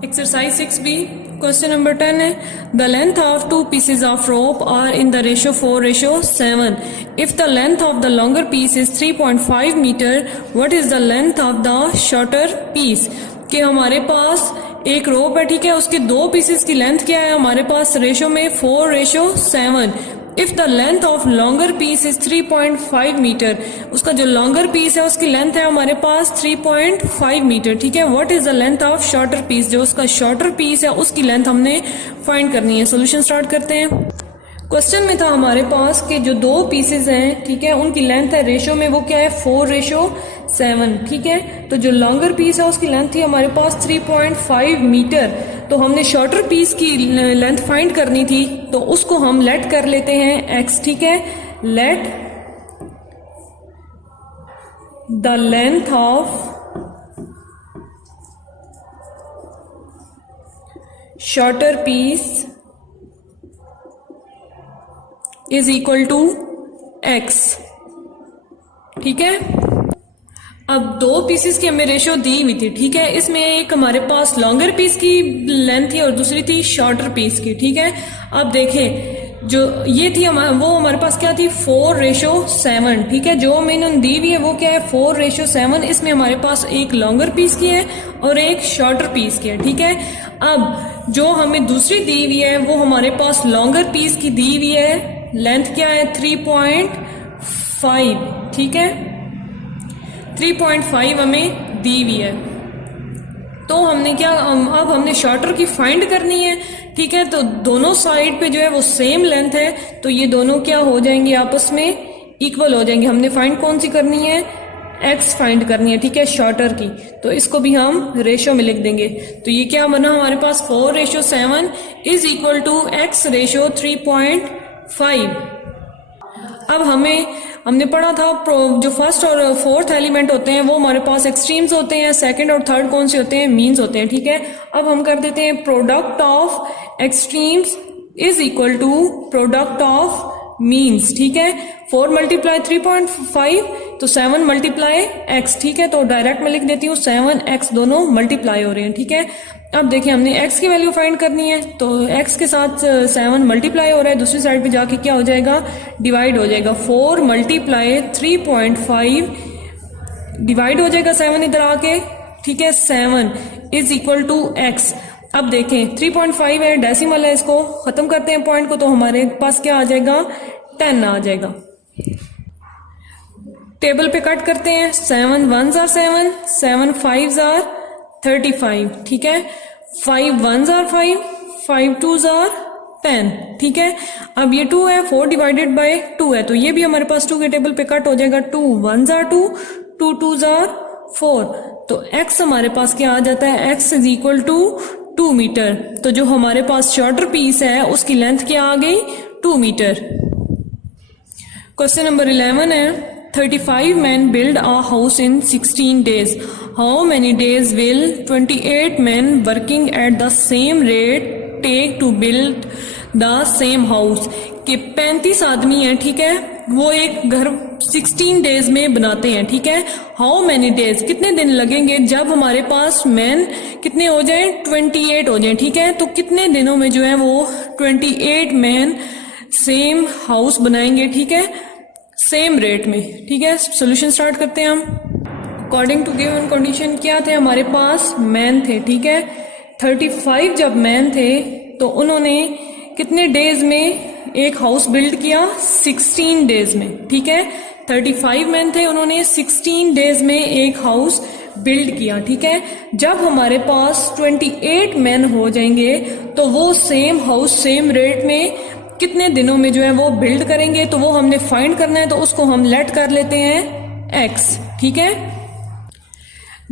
Exercise 6B, question number 10 है the length of two pieces of rope are in the ratio 4:7. If the length of the longer piece is 3.5 meter, what is the length of the shorter piece? कि हमारे पास एक रोप है, ठीक है, उसके दो pieces की लेंथ क्या है हमारे पास रेशो में 4:7. If the length of longer piece is 3.5 metre, उसका जो लॉन्गर पीस है उसकी लेंथ है हमारे पास 3.5 मीटर, ठीक है. What is the length of shorter piece, जो उसका शॉर्टर पीस है उसकी लेंथ हमने फाइंड करनी है. सोल्यूशन स्टार्ट करते हैं. क्वेश्चन में था हमारे पास कि जो दो पीसेस हैं, ठीक है, उनकी लेंथ है रेशो में वो क्या है 4:7, ठीक है. तो जो लॉन्गर पीस है उसकी लेंथ थी हमारे पास 3.5 मीटर. तो हमने शॉर्टर पीस की लेंथ फाइंड करनी थी, तो उसको हम लेट कर लेते हैं x, ठीक है. Let the length of shorter piece is equal to x, ठीक है. अब दो पीसेस की हमें रेशो दी हुई थी, ठीक है. इसमें एक हमारे पास लॉन्गर पीस की लेंथ थी और दूसरी थी शॉर्टर पीस की, ठीक है. अब देखें जो ये थी वो हमारे पास क्या थी 4:7, ठीक है. जो हमें इन्होंने दी हुई है वो क्या है 4:7. इसमें हमारे पास एक लॉन्गर पीस की है और एक शॉर्टर पीस की है, ठीक है. अब जो हमें दूसरी दी हुई है वो हमारे पास लॉन्गर पीस की दी हुई है, लेंथ क्या है 3.5, ठीक है. 3.5 हमें दी हुई है. तो हमने क्या अब हमने शॉर्टर की फाइंड करनी है, ठीक है. तो दोनों साइड पे जो है वो सेम लेंथ है, तो ये दोनों क्या हो जाएंगे आपस में इक्वल हो जाएंगे. हमने फाइंड कौन सी करनी है x फाइंड करनी है, ठीक है, शॉर्टर की. तो इसको भी हम रेशो में लिख देंगे. तो ये क्या बना हमारे पास 4:7 is equal to x ratio 3.5. अब हमने पढ़ा था जो फर्स्ट और फोर्थ एलिमेंट होते हैं वो हमारे पास एक्सट्रीम्स होते हैं, सेकंड और थर्ड कौन से होते हैं मीन्स होते हैं, ठीक है. अब हम कर देते हैं product of extremes is equal to product of means, ठीक है. 4 मल्टीप्लाई 3.5 तो 7 मल्टीप्लाई x, ठीक है. तो डायरेक्ट में लिख देती हूँ 7x, दोनों मल्टीप्लाई हो रहे हैं, ठीक है. अब देखिए हमने x की वैल्यू फाइंड करनी है, तो x के साथ 7 मल्टीप्लाई हो रहा है, दूसरी साइड पे जाके क्या हो जाएगा डिवाइड हो जाएगा. 4 मल्टीप्लाई 3.5 डिवाइड हो जाएगा 7 इधर आके, ठीक है. 7 इज इक्वल टू x. अब देखें 3.5 है, डेसिमल है, इसको खत्म करते हैं पॉइंट को, तो हमारे पास क्या आ जाएगा 10 आ जाएगा. टेबल पे कट करते हैं. 7 1s are 7, 7 5s are 35, ठीक है. 5 1s are 5, 5 2s are 10, ठीक है. अब ये 2 है, 4 डिवाइडेड बाय 2 है, तो ये भी हमारे पास 2 के टेबल पे कट हो जाएगा. 2 1s are 2, 2 2s are 4. तो x हमारे पास क्या आ जाता है x is equal to 2 metre. तो जो हमारे पास शॉर्टर पीस है उसकी लेंथ क्या आ गई 2 मीटर. क्वेश्चन नंबर 11 है 35 men build a house in 16 days. How many days will 28 men working at the same rate take to build the same house? कि 35 आदमी हैं, ठीक है, वो एक घर 16 डेज में बनाते हैं, ठीक है. हाउ मैनी डेज, कितने दिन लगेंगे जब हमारे पास मैन कितने हो जाए 28 हो जाए, ठीक है. तो कितने दिनों में जो है वो 28 मैन सेम हाउस बनाएंगे, ठीक है, सेम रेट में, ठीक है. सोल्यूशन स्टार्ट करते हैं हम. अकॉर्डिंग टू गिवन कंडीशन क्या थे हमारे पास मैन थे, ठीक है. 35 जब मैन थे तो उन्होंने कितने डेज में एक हाउस बिल्ड किया 16 डेज में, ठीक है. 35 मैन थे, उन्होंने 16 डेज में एक हाउस बिल्ड किया, ठीक है. जब हमारे पास 28 मैन हो जाएंगे तो वो सेम हाउस सेम रेट में कितने दिनों में जो है वो बिल्ड करेंगे, तो वो हमने फाइंड करना है. तो उसको हम लेट कर लेते हैं x, ठीक है.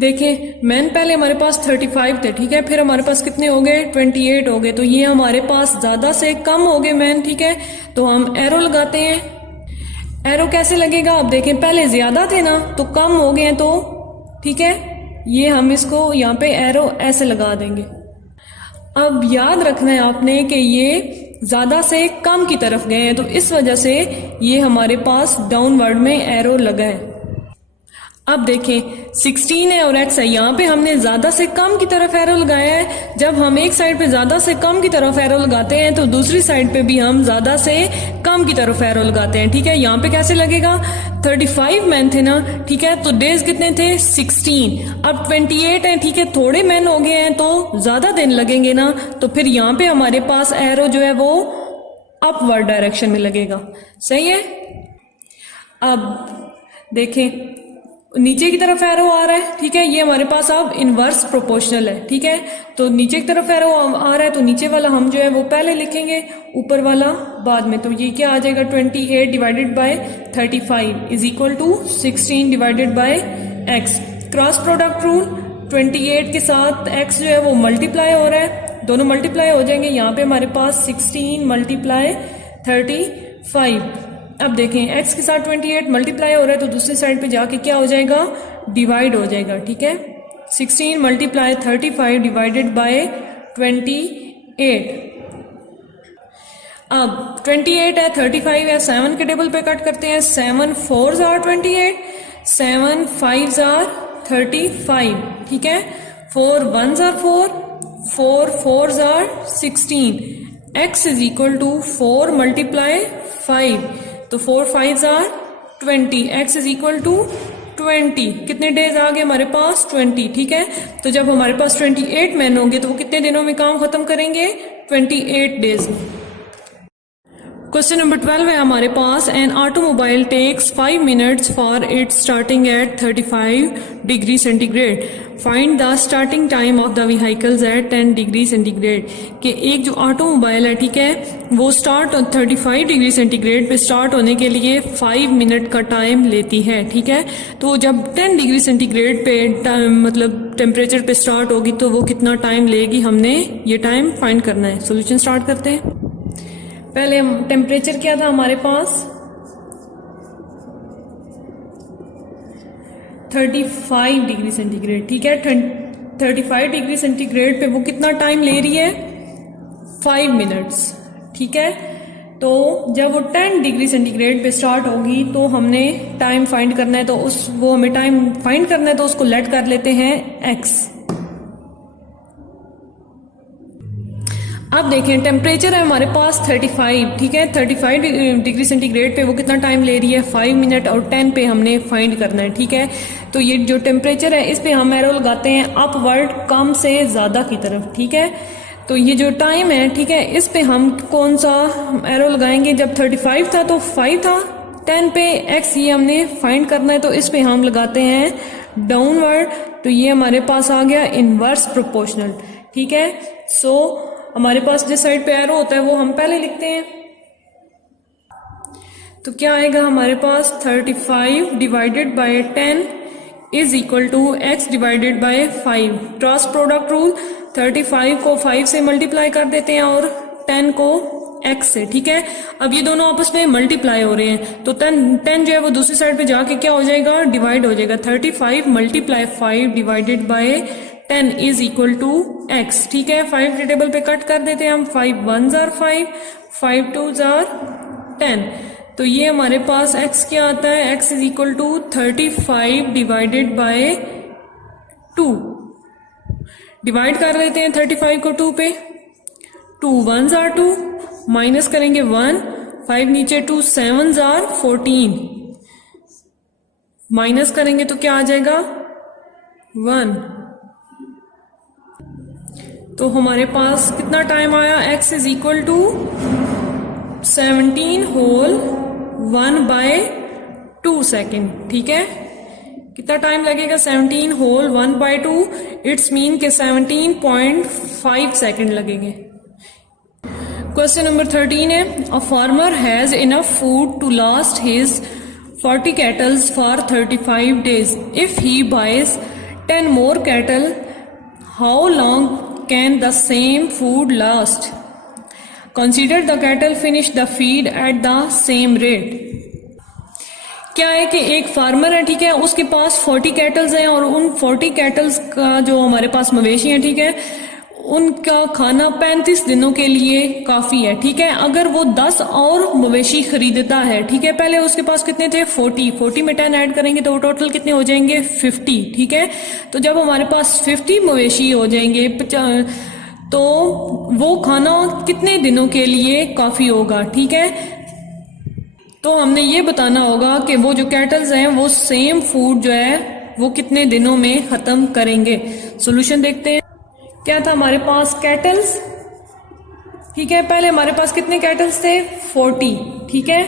देखें मैन पहले हमारे पास 35 थे, ठीक है, फिर हमारे पास कितने हो गए 28 हो गए, तो ये हमारे पास ज्यादा से कम हो गए मैन, ठीक है. तो हम एरो लगाते हैं. एरो कैसे लगेगा, अब देखें पहले ज्यादा थे ना तो कम हो गए हैं, तो ठीक है ये हम इसको यहाँ पे एरो ऐसे लगा देंगे. अब याद रखना है आपने कि ये ज्यादा से कम की तरफ गए हैं, तो इस वजह से ये हमारे पास डाउनवर्ड में एरो लगा है. अब देखें 16 है और x है, यहाँ पे हमने ज्यादा से कम की तरफ एरो लगाया है। जब हम एक साइड पे ज्यादा से कम की तरफ एरो लगाते हैं तो दूसरी साइड पे भी हम ज्यादा से कम की तरफ एरो लगाते हैं, ठीक है। यहाँ पे कैसे लगेगा, 35 मैन थे ना, ठीक है, तो डेज कितने थे 16, अब 28 है, ठीक है, थोड़े मैन हो गए हैं तो ज्यादा दिन लगेंगे ना, तो फिर यहाँ पे हमारे पास एरो जो है वो अपवर्ड डायरेक्शन में लगेगा, सही है। अब देखें नीचे की तरफ एरो आ रहा है, ठीक है, ये हमारे पास अब इनवर्स प्रोपोर्शनल है, ठीक है, तो नीचे की तरफ एरो आ रहा है तो नीचे वाला हम जो है वो पहले लिखेंगे, ऊपर वाला बाद में। तो ये क्या आ जाएगा, 28 divided by 35 is equal to 16 divided by x. Cross product rule, 28 के साथ एक्स जो है वो मल्टीप्लाई हो रहा है, दोनों मल्टीप्लाई हो जाएंगे। यहाँ पे हमारे पास 16 मल्टीप्लाई 35। अब देखें x के साथ 28 मल्टीप्लाई हो रहा है तो दूसरी साइड पे जाके क्या हो जाएगा, डिवाइड हो जाएगा, ठीक है। 16 मल्टीप्लाई 35 डिवाइडेड बाय 28। अब 28 है, 35 है, 7 के टेबल पे कट करते हैं। 7 4s आर 28, 7 5s आर 35, ठीक है। 4 1s are 4, 4 4s are 16। x is equal to 4 multiply 5, तो 4 5s are 20, x is equal to 20। कितने डेज आ गए हमारे पास, 20, ठीक है। तो जब हमारे पास 28 मैन होंगे तो वो कितने दिनों में काम खत्म करेंगे, 28 डेज में। क्वेश्चन नंबर 12 है हमारे पास, an automobile takes 5 minutes for it starting at 35 degree centigrade, find the starting time of the vehicles at 10 degree centigrade. कि एक जो ऑटोमोबाइल है, ठीक है, वो स्टार्ट 35 डिग्री सेंटीग्रेड पे स्टार्ट होने के लिए 5 मिनट का टाइम लेती है, ठीक है। तो जब 10 डिग्री सेंटीग्रेड पे मतलब टेम्परेचर पे स्टार्ट होगी तो वो कितना टाइम लेगी, हमने ये टाइम फाइंड करना है। सोल्यूशन स्टार्ट करते हैं। पहले टेम्परेचर क्या था हमारे पास, 35 डिग्री सेंटीग्रेड, ठीक है। 35 डिग्री सेंटीग्रेड पे वो कितना टाइम ले रही है, 5 मिनट्स, ठीक है। तो जब वो 10 डिग्री सेंटीग्रेड पे स्टार्ट होगी तो हमने टाइम फाइंड करना है, तो वो हमें टाइम फाइंड करना है तो उसको लेट कर लेते हैं x। अब देखें टेम्परेचर है हमारे पास 35, ठीक है। 35 डिग्री सेंटीग्रेड पे वो कितना टाइम ले रही है, 5 मिनट, और 10 पे हमने फाइंड करना है, ठीक है। तो ये जो टेम्परेचर है इस पे हम एरो लगाते हैं अपवर्ड, कम से ज्यादा की तरफ, ठीक है। तो ये जो टाइम है, ठीक है, इस पे हम कौन सा एरो लगाएंगे, जब 35 था तो 5 था, 10 पे x ये हमने फाइंड करना है तो इस पे हम लगाते हैं डाउनवर्ड। तो ये हमारे पास आ गया इनवर्स प्रोपोर्शनल, ठीक है। सो हमारे पास जिस साइड पे एरो होता है वो हम पहले लिखते हैं। तो क्या आएगा हमारे पास, 35 divided by 10 is equal to x divided by 5। Cross product rule, 35 को 5 से मल्टीप्लाई कर देते हैं और 10 को x से, ठीक है। अब ये दोनों आपस में मल्टीप्लाई हो रहे हैं तो 10 जो है वो दूसरी साइड पे जाके क्या हो जाएगा, डिवाइड हो जाएगा। 35 multiply 5 divided by 10 is equal to x, ठीक है। 5 के टेबल पे कट कर देते हैं हम, 5 1s आर 5, 5 2s आर 10। तो ये हमारे पास x क्या आता है, x is equal to 35 divided by 2। Divide कर लेते हैं 35 को 2 पे, 2 1s आर 2, माइनस करेंगे 1, 5 नीचे 2 7s आर 14, माइनस करेंगे तो क्या आ जाएगा 1। तो हमारे पास कितना टाइम आया, x is equal to 17 whole 1 by 2 second, ठीक है। कितना टाइम लगेगा, 17 होल 1 बाय 2, इट्स मीन के 17.5 सेकेंड लगेंगे। क्वेश्चन नंबर 13 है, a farmer has enough food to last his 40 cattles for 35 days. If he buys 10 more cattle, how long can the same food last? Consider the cattle finish the feed at the same rate. क्या है कि एक farmer है, ठीक है, उसके पास 40 kettles हैं और उन 40 कैटल्स का जो हमारे पास मवेशी हैं, ठीक है, उनका खाना 35 दिनों के लिए काफी है, ठीक है। अगर वो 10 और मवेशी खरीदता है, ठीक है, पहले उसके पास कितने थे 40 में 10 ऐड करेंगे तो वो टोटल कितने हो जाएंगे 50, ठीक है। तो जब हमारे पास 50 मवेशी हो जाएंगे तो वो खाना कितने दिनों के लिए काफी होगा, ठीक है। तो हमने ये बताना होगा कि वो जो कैटल्स हैं वो सेम फूड जो है वो कितने दिनों में खत्म करेंगे। सॉल्यूशन देखते हैं। क्या था हमारे पास कैटल्स, ठीक है, पहले हमारे पास कितने कैटल्स थे 40, ठीक है।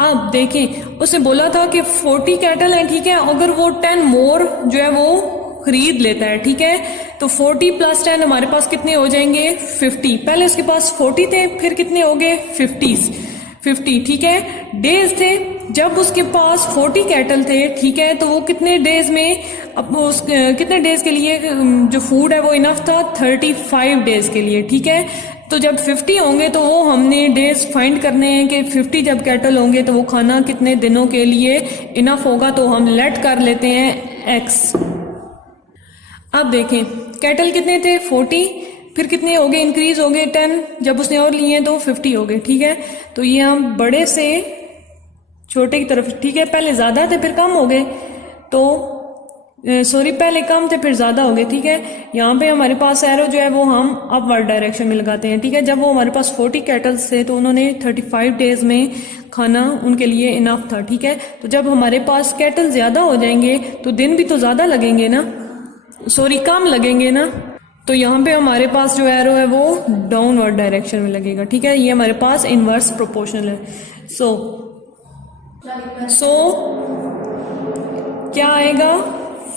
अब देखें उसने बोला था कि 40 कैटल हैं, ठीक है, अगर वो 10 मोर जो है वो खरीद लेता है, ठीक है, तो 40 + 10 हमारे पास कितने हो जाएंगे 50। पहले उसके पास 40 थे, फिर कितने हो गए 50, ठीक है। डेज थे, जब उसके पास 40 कैटल थे, ठीक है, तो वो कितने डेज में कितने डेज के लिए जो फूड है वो इनफ था 35 डेज के लिए, ठीक है। तो जब 50 होंगे तो वो हमने डेज फाइंड करने हैं कि 50 जब कैटल होंगे तो वो खाना कितने दिनों के लिए इनफ होगा, तो हम लेट कर लेते हैं x। अब देखें कैटल कितने थे 40, फिर कितने हो गए इंक्रीज हो गए 10, जब उसने और लिए तो 50 हो गए, ठीक है। तो ये हम बड़े से छोटे की तरफ, ठीक है, पहले ज्यादा थे फिर कम हो गए, तो सॉरी पहले कम थे फिर ज्यादा हो गए, ठीक है। यहाँ पे हमारे पास एरो जो है वो हम अपवर्ड डायरेक्शन में लगाते हैं, ठीक है। जब वो हमारे पास 40 कैटल्स थे तो उन्होंने 35 डेज में खाना उनके लिए इनफ था, ठीक है। तो जब हमारे पास कैटल ज्यादा हो जाएंगे तो दिन भी तो ज्यादा लगेंगे ना, सॉरी कम लगेंगे ना, तो यहाँ पे हमारे पास जो एरो है वो डाउनवर्ड डायरेक्शन में लगेगा, ठीक है। ये हमारे पास इनवर्स प्रोपोर्शनल है। सो क्या आएगा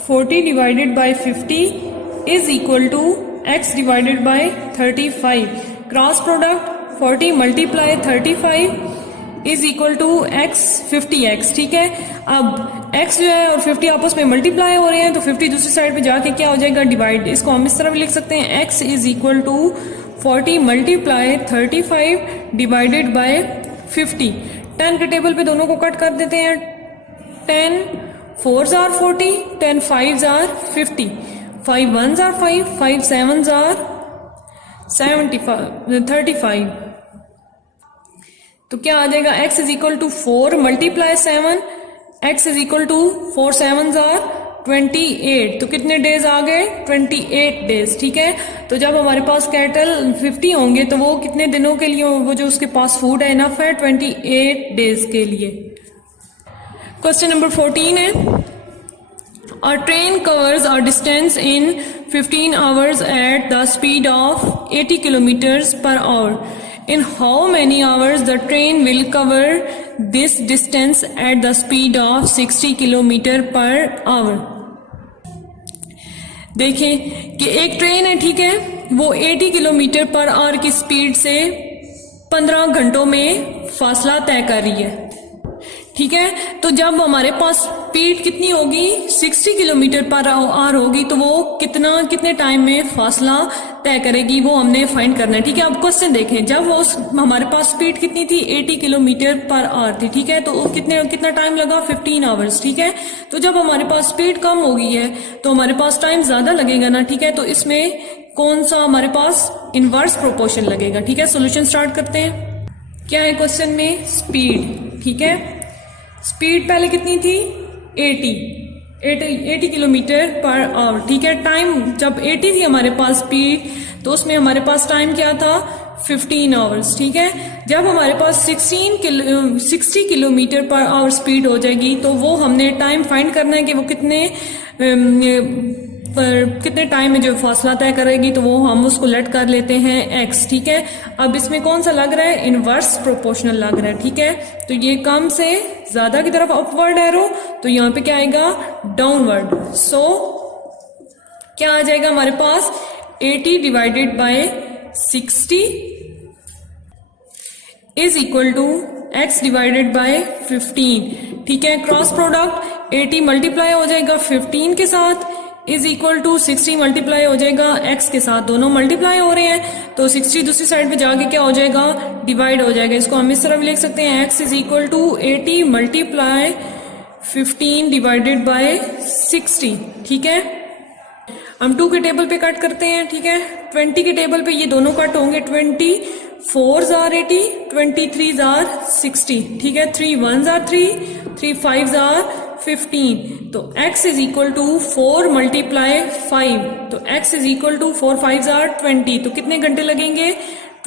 40 divided by 50 is equal to x divided by 35। Cross product 40 multiply 35 is equal to x 50x, ठीक है। अब x जो है और 50 आपस में मल्टीप्लाई हो रहे हैं तो 50 दूसरी साइड पे जाके क्या हो जाएगा डिवाइड। इसको हम इस तरह भी लिख सकते हैं x is equal to 40 multiply 35 divided by 50। 10 के टेबल पे दोनों को कट कर देते हैं, 10 4s are 40, 10 5s are 50, 5 1s are 5, 5 7s are 35। तो क्या आ जाएगा x is equal to 4 multiply 7, x is equal to 4 7s are 28। तो कितने डेज आ गए 28 डेज, ठीक है। तो जब हमारे पास कैटल 50 होंगे तो वो कितने दिनों के लिए वो जो उसके पास फूड है इनफ है 28 डेज के लिए। क्वेश्चन नंबर 14 है, A train covers a distance in 15 hours at the speed of 80 kilometers per hour. In how many hours the train will cover this distance at the speed of 60 kilometer per hour? देखें कि एक train है, ठीक है, वो 80 kilometre per hour की speed से 15 घंटों में फासला तय कर रही है, ठीक है। तो जब हमारे पास स्पीड कितनी होगी 60 किलोमीटर पर आवर होगी तो वो कितने टाइम में फासला तय करेगी वो हमने फाइंड करना है, ठीक है। अब क्वेश्चन देखें, जब वो हमारे पास स्पीड कितनी थी 80 किलोमीटर पर आवर थी, ठीक है, तो कितना टाइम लगा 15 आवर्स, ठीक है। तो जब हमारे पास स्पीड कम हो गई है तो हमारे पास टाइम ज्यादा लगेगा ना, ठीक है। तो इसमें कौन सा हमारे पास इनवर्स प्रोपोर्शन लगेगा, ठीक है। सोल्यूशन स्टार्ट करते हैं। क्या है क्वेश्चन में स्पीड, ठीक है, स्पीड पहले कितनी थी 80 किलोमीटर पर आवर, ठीक है। टाइम जब 80 थी हमारे पास स्पीड तो उसमें हमारे पास टाइम क्या था 15 आवर्स, ठीक है। जब हमारे पास 60 किलोमीटर पर आवर स्पीड हो जाएगी तो वो हमने टाइम फाइंड करना है कि वो कितने टाइम में जो फासला तय करेगी, तो वो हम उसको लेट कर लेते हैं x, ठीक है। अब इसमें कौन सा लग रहा है इनवर्स प्रोपोर्शनल लग रहा है, ठीक है। तो ये कम से ज्यादा की तरफ अपवर्ड एरो, तो यहाँ पे क्या आएगा डाउनवर्ड। सो क्या आ जाएगा हमारे पास 80 divided by 60 is equal to x divided by 15, ठीक है। क्रॉस प्रोडक्ट 80 मल्टीप्लाई हो जाएगा 15 के साथ इज इक्वल टू 60 मल्टीप्लाई हो जाएगा x के साथ, दोनों मल्टीप्लाई हो रहे हैं तो 60 दूसरी साइड पे जाके क्या हो जाएगा डिवाइड हो जाएगा। इसको हम इस तरह भी लिख सकते हैं x is equal to 80 multiply 15 divided by 60, ठीक है। हम 2 के टेबल पे कट करते हैं, ठीक है। 20 के टेबल पे ये दोनों कट होंगे, 20 4s are 80, 23s are 60, ठीक है। 3 1s are 3, 3 5s are 15, तो x is equal to 4 multiply 5, तो x is equal to 4 5s are 20, तो कितने घंटे लगेंगे?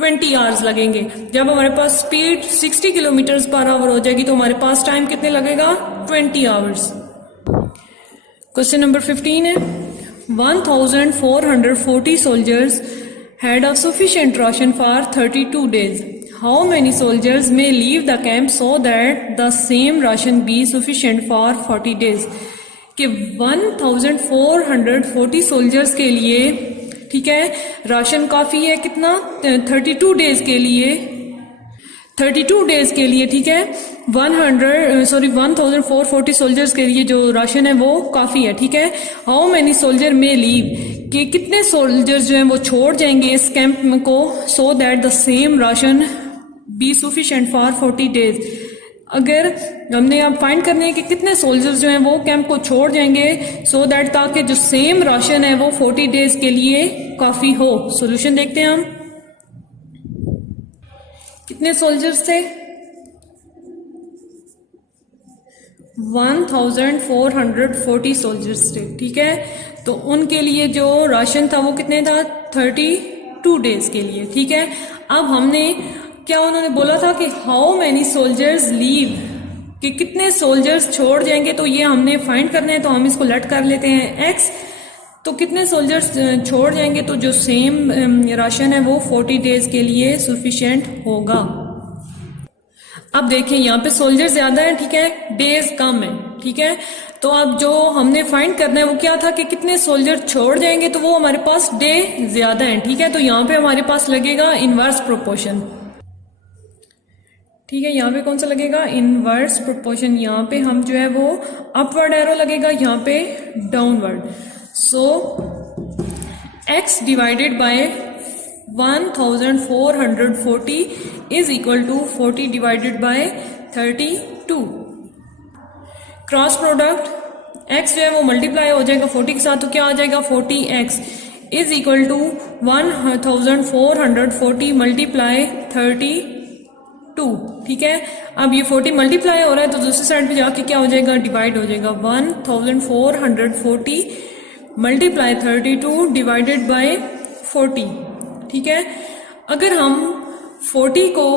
20 आवर्स लगेंगे। जब हमारे पास स्पीड 60 किलोमीटर पर आवर हो जाएगी तो हमारे पास टाइम कितने लगेगा? 20 आवर्स। क्वेश्चन नंबर 15 है, 1440 soldiers had a sufficient ration for 32 days. How many soldiers may leave the camp so that the same ration be sufficient for 40 days? कि 1440 soldiers के लिए, ठीक है, राशन काफी है कितना? 32 डेज के लिए, 32 डेज के लिए, ठीक है। 1440 सोल्जर्स के लिए जो राशन है वो काफी है, ठीक है। हाउ मेनी सोल्जर में लीव, कि कितने सोल्जर्स जो हैं वो छोड़ जाएंगे इस कैंप को, so that the same ration be sufficient for 40 days. अगर हमने अब फाइंड करने हैं कि कितने सोल्जर्स जो हैं वो कैंप को छोड़ जाएंगे, सो दैट ताकि जो सेम राशन है वो 40 डेज के लिए काफी हो। सॉल्यूशन देखते हैं हम, कितने सोल्जर्स थे? 1440 सोल्जर्स थे, ठीक है। तो उनके लिए जो राशन था वो कितने था? 32 डेज के लिए, ठीक है। अब हमने क्या उन्होंने बोला था कि हाउ मैनी सोल्जर्स लीव, कि कितने सोल्जर्स छोड़ जाएंगे, तो ये हमने फाइंड करना है, तो हम इसको लेट कर लेते हैं x। तो कितने सोल्जर्स छोड़ जाएंगे तो जो सेम राशन है वो 40 डेज के लिए सफिशिएंट होगा। अब देखिए यहाँ पे सोल्जर ज्यादा है, ठीक है, डेज कम है, ठीक है। तो अब जो हमने फाइंड करना है वो क्या था कि कितने सोल्जर छोड़ जाएंगे, तो वो हमारे पास डे ज्यादा है, ठीक है। तो यहाँ पे हमारे पास लगेगा इनवर्स प्रोपोर्शन, ठीक है। यहाँ पे कौन सा लगेगा? Inverse proportion. यहाँ पे हम जो है वो अपवर्ड एरो लगेगा, यहाँ पे downward. So x divided by 1440 is equal to 40 divided by 32। Cross product x जो है वो मल्टीप्लाई हो जाएगा 40 के साथ, तो क्या आ जाएगा? 40x is equal to 1440 multiply 32, ठीक है। अब ये 40 मल्टीप्लाई हो रहा है तो दूसरी साइड पे जाके क्या हो जाएगा? डिवाइड हो जाएगा। 1440 मल्टीप्लाई 32 डिवाइडेड बाय 40, ठीक है। अगर हम 40 को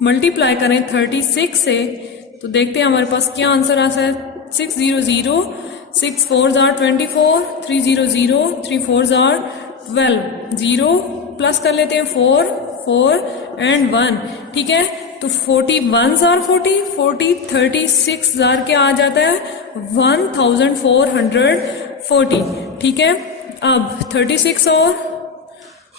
मल्टीप्लाई करें 36 से तो देखते हैं हमारे पास क्या आंसर आता है। 600, 6 4s are 24, 300, 3 4s are 12, 0 plus कर लेते हैं 4 4 एंड 1, ठीक है। तो 41s are 40, 36 हजार क्या आ जाता है? 1440, ठीक है। अब 36 और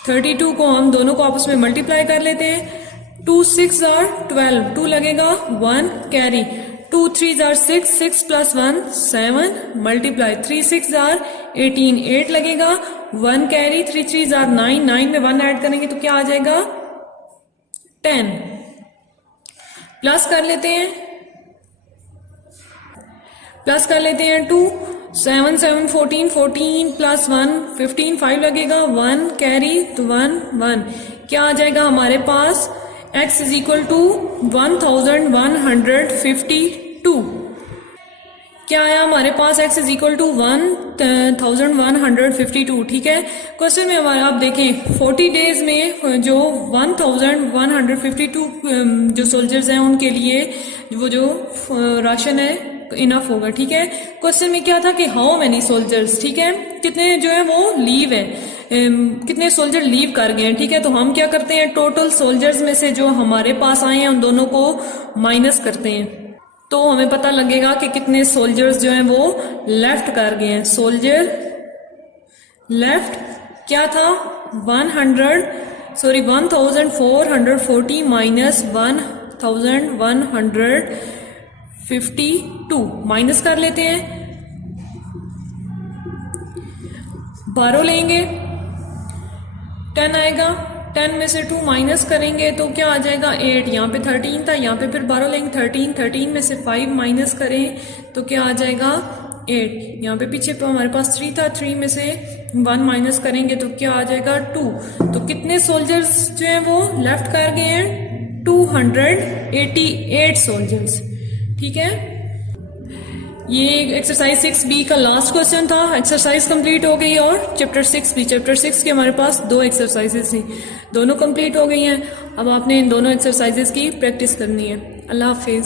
32 को हम दोनों को आपस में मल्टीप्लाई कर लेते हैं। 2 6 are 12, 2 लगेगा 1 carry, 2 3 are 6, 6 plus 1 7 multiply 3 6 are 18, 8 लगेगा 1 कैरी, 3 3 are 9, 9 में 1 ऐड करेंगे तो क्या आ जाएगा? 10 प्लस कर लेते हैं, 2 7 7 14, 14 प्लस 1 15, 5 लगेगा 1 कैरी तो 1 1 क्या आ जाएगा हमारे पास? x is equal to 1152। क्या आया हमारे पास? x इज इक्वल टू 1152, ठीक है। क्वेश्चन में हमारा आप देखें 40 डेज में जो 1152 जो सोल्जर्स हैं उनके लिए वो जो राशन है इनफ होगा, ठीक है। क्वेश्चन में क्या था कि हाउ मेनी सोल्जर्स, ठीक है, कितने जो है वो लीव है, कितने सोल्जर लीव कर गए हैं, ठीक है। तो हम क्या करते हैं, टोटल सोल्जर्स में से जो हमारे पास आए हैं उन दोनों को माइनस करते हैं, तो हमें पता लगेगा कि कितने सोल्जर्स जो हैं वो लेफ्ट कर गए हैं। सोल्जर लेफ्ट क्या था? 1440 माइनस 1152 माइनस कर लेते हैं, 12 लेंगे 10 आएगा, 10 में से 2 माइनस करेंगे तो क्या आ जाएगा? 8। यहाँ पे 13 था, यहाँ पे फिर 12 लेंगे 13 में से 5 माइनस करें तो क्या आ जाएगा? 8, यहाँ पे पीछे पे हमारे पास 3 था, 3 में से 1 माइनस करेंगे तो क्या आ जाएगा 2। तो कितने सोल्जर्स जो हैं वो लेफ्ट कर गए हैं, 288 सोल्जर्स। ठीक है, ये एक्सरसाइज 6B का लास्ट क्वेश्चन था। एक्सरसाइज कंप्लीट हो गई और चैप्टर 6 के हमारे पास 2 एक्सरसाइजेस थी, दोनों कंप्लीट हो गई हैं। अब आपने इन दोनों एक्सरसाइजेस की प्रैक्टिस करनी है। अल्लाह हाफिज।